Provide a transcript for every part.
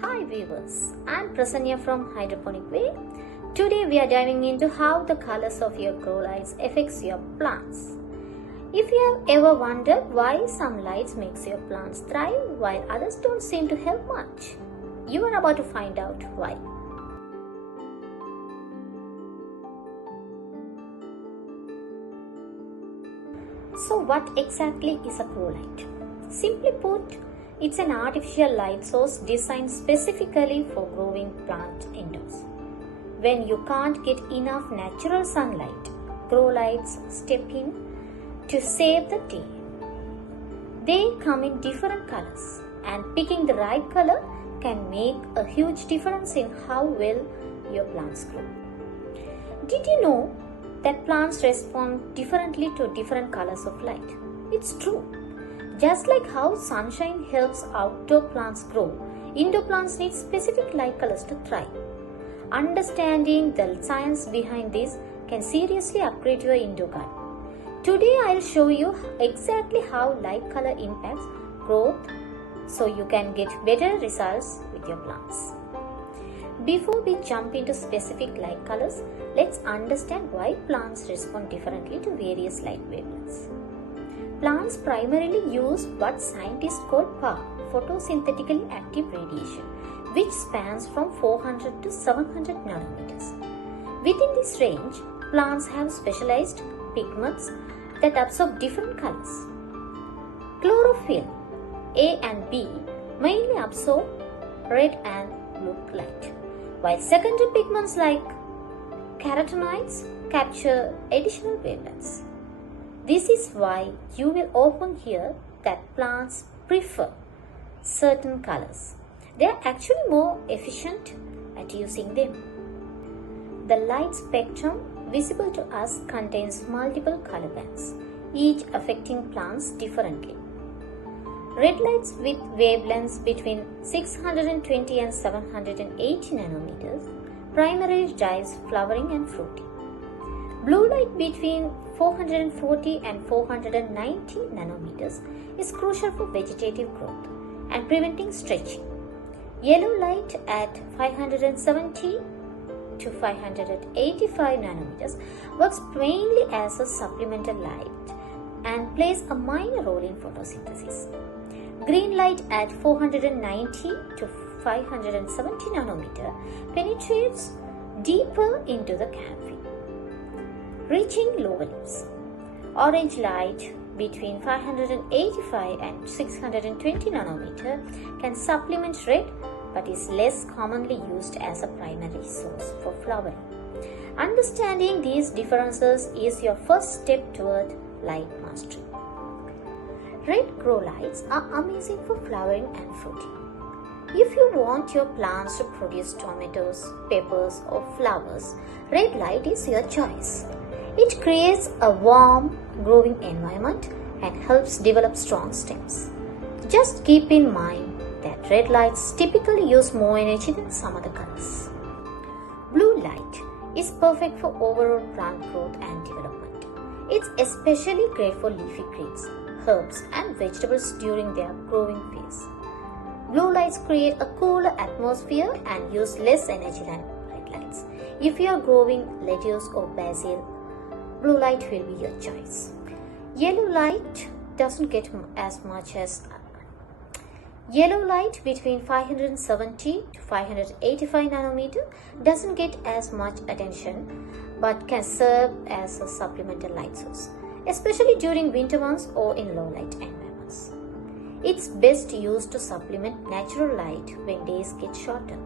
Hi viewers, I'm Prasanniya from Hydroponic Way. Today we are diving into how the colors of your grow lights affects your plants. If you have ever wondered why some lights makes your plants thrive while others don't seem to help much, you are about to find out why. So what exactly is a grow light? Simply put, it's an artificial light source designed specifically for growing plants indoors. When you can't get enough natural sunlight, grow lights step in to save the day. They come in different colors, and picking the right color can make a huge difference in how well your plants grow. Did you know that plants respond differently to different colors of light? It's true. Just like how sunshine helps outdoor plants grow, indoor plants need specific light colors to thrive. Understanding the science behind this can seriously upgrade your indoor garden. Today I'll show you exactly how light color impacts growth so you can get better results with your plants. Before we jump into specific light colors, let's understand why plants respond differently to various light wavelengths. Plants primarily use what scientists call PAR, photosynthetically active radiation, which spans from 400 to 700 nanometers. Within this range, plants have specialized pigments that absorb different colors. Chlorophyll A and B mainly absorb red and blue light, while secondary pigments like carotenoids capture additional wavelengths. This is why you will often hear that plants prefer certain colors. They are actually more efficient at using them. The light spectrum visible to us contains multiple color bands, each affecting plants differently. Red lights with wavelengths between 620 and 780 nanometers primarily drives flowering and fruiting. Blue light between 440 and 490 nanometers is crucial for vegetative growth and preventing stretching. Yellow light at 570 to 585 nanometers works mainly as a supplemental light and plays a minor role in photosynthesis. Green light at 490 to 570 nanometer penetrates deeper into the canopy, reaching lower leaves. Orange light between 585 and 620 nanometer can supplement red but is less commonly used as a primary source for flowering. Understanding these differences is your first step toward light mastery. Red grow lights are amazing for flowering and fruiting. If you want your plants to produce tomatoes, peppers or flowers, red light is your choice. It creates a warm, growing environment and helps develop strong stems. Just keep in mind that red lights typically use more energy than some other colors. Blue light is perfect for overall plant growth and development. It's especially great for leafy greens, herbs and vegetables during their growing phase. Blue lights create a cooler atmosphere and use less energy than red lights. If you are growing lettuce or basil, blue light will be your choice. Yellow light doesn't get as much as Yellow light between 570 to 585 nanometer doesn't get as much attention but can serve as a supplemental light source, especially during winter months or in low light environments. It's best used to supplement natural light when days get shorter.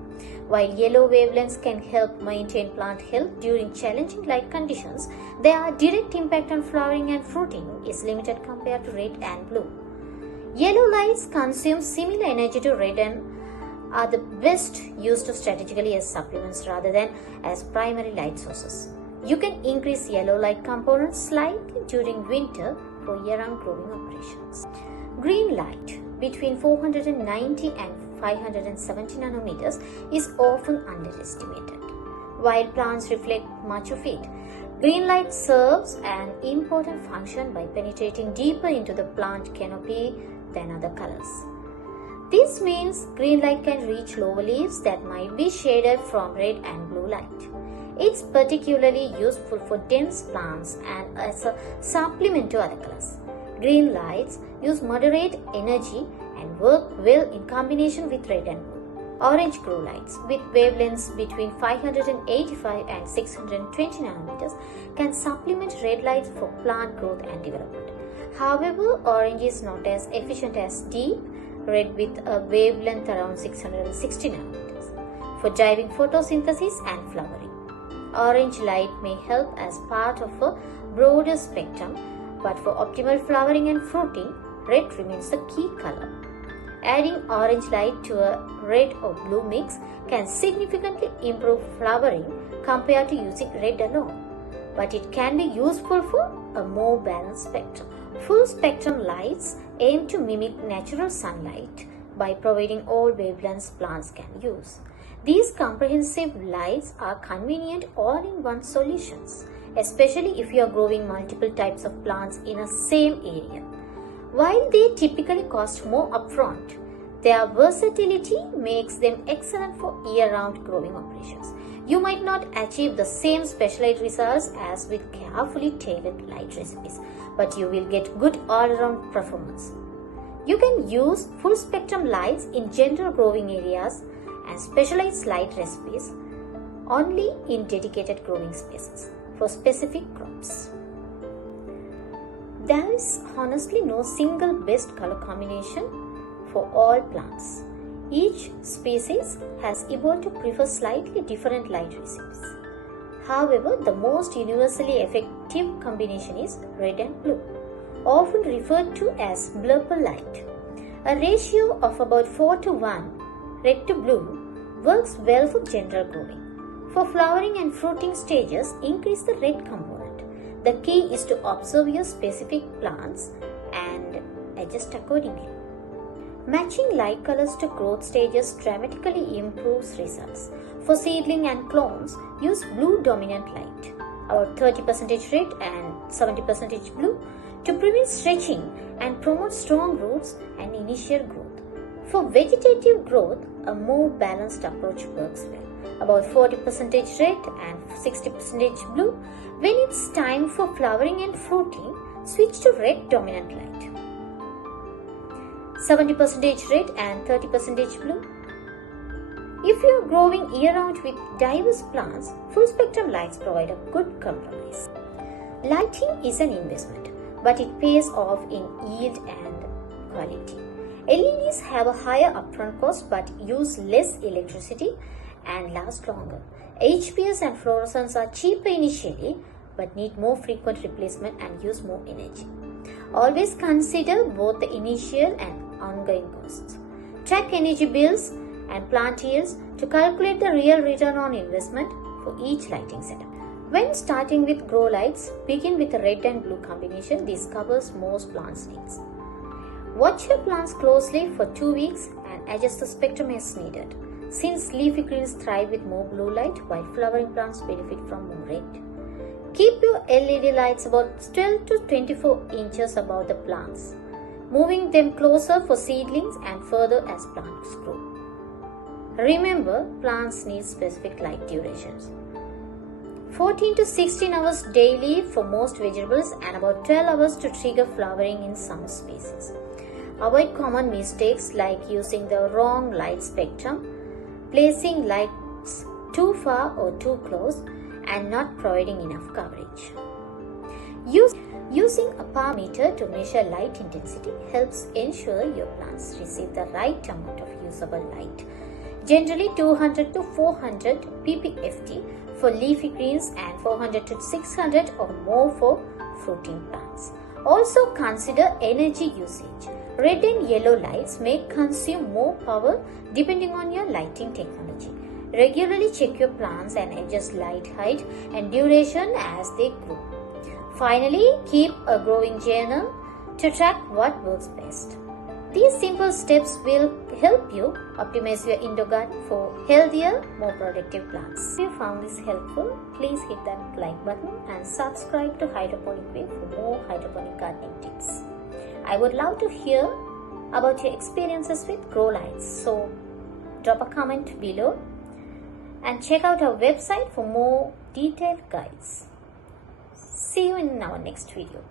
While yellow wavelengths can help maintain plant health during challenging light conditions, their direct impact on flowering and fruiting is limited compared to red and blue. Yellow lights consume similar energy to red and are the best used strategically as supplements rather than as primary light sources. You can increase yellow light components slightly during winter for year-round growing operations. Green light between 490 and 570 nanometers is often underestimated. While plants reflect much of it, green light serves an important function by penetrating deeper into the plant canopy than other colors. This means green light can reach lower leaves that might be shaded from red and blue light. It's particularly useful for dense plants and as a supplement to other colors. Green lights use moderate energy and work well in combination with red and blue. Orange grow lights with wavelengths between 585 and 620 nanometers can supplement red lights for plant growth and development. However, orange is not as efficient as deep red with a wavelength around 660 nanometers for driving photosynthesis and flowering. Orange light may help as part of a broader spectrum, but for optimal flowering and fruiting, red remains the key color. Adding orange light to a red or blue mix can significantly improve flowering compared to using red alone, but it can be useful for a more balanced spectrum. Full spectrum lights aim to mimic natural sunlight by providing all wavelengths plants can use. These comprehensive lights are convenient all-in-one solutions, especially if you are growing multiple types of plants in a same area. While they typically cost more upfront, their versatility makes them excellent for year-round growing operations. You might not achieve the same specialized results as with carefully tailored light recipes, but you will get good all-around performance. You can use full-spectrum lights in general growing areas and specialized light recipes only in dedicated growing spaces for specific crops. There is honestly no single best color combination for all plants. Each species has evolved to prefer slightly different light recipes. However, the most universally effective combination is red and blue, often referred to as blurple light. A ratio of about 4:1 red to blue works well for general growing. For flowering and fruiting stages, increase the red component. The key is to observe your specific plants and adjust accordingly. Matching light colors to growth stages dramatically improves results. For seedling and clones, use blue dominant light, about 30% red and 70% blue, to prevent stretching and promote strong roots and initial growth. For vegetative growth, a more balanced approach works well, about 40% red and 60% blue. When it's time for flowering and fruiting, switch to red dominant light, 70% red and 30% blue. If you are growing year-round with diverse plants, full spectrum lights provide a good compromise. Lighting is an investment, but it pays off in yield and quality. LEDs have a higher upfront cost but use less electricity and last longer. HPS and fluorescents are cheaper initially but need more frequent replacement and use more energy. Always consider both the initial and ongoing costs. Track energy bills and plant yields to calculate the real return on investment for each lighting setup. When starting with grow lights, begin with a red and blue combination. This covers most plants' needs. Watch your plants closely for 2 weeks and adjust the spectrum as needed, since leafy greens thrive with more blue light while flowering plants benefit from more red. Keep your LED lights about 12 to 24 inches above the plants, moving them closer for seedlings and further as plants grow. Remember, plants need specific light durations. 14 to 16 hours daily for most vegetables and about 12 hours to trigger flowering in some species. Avoid common mistakes like using the wrong light spectrum, placing lights too far or too close, and not providing enough coverage. Using a palm meter to measure light intensity helps ensure your plants receive the right amount of usable light. Generally 200 to 400 ppft for leafy greens and 400 to 600 or more for fruiting plants. Also consider energy usage. Red and yellow lights may consume more power depending on your lighting technology. Regularly check your plants and adjust light height and duration as they grow. Finally, keep a growing journal to track what works best. These simple steps will help you optimize your indoor garden for healthier, more productive plants. If you found this helpful, please hit that like button and subscribe to Hydroponic Way for more hydroponic gardening tips. I would love to hear about your experiences with grow lights. So drop a comment below and check out our website for more detailed guides. See you in our next video.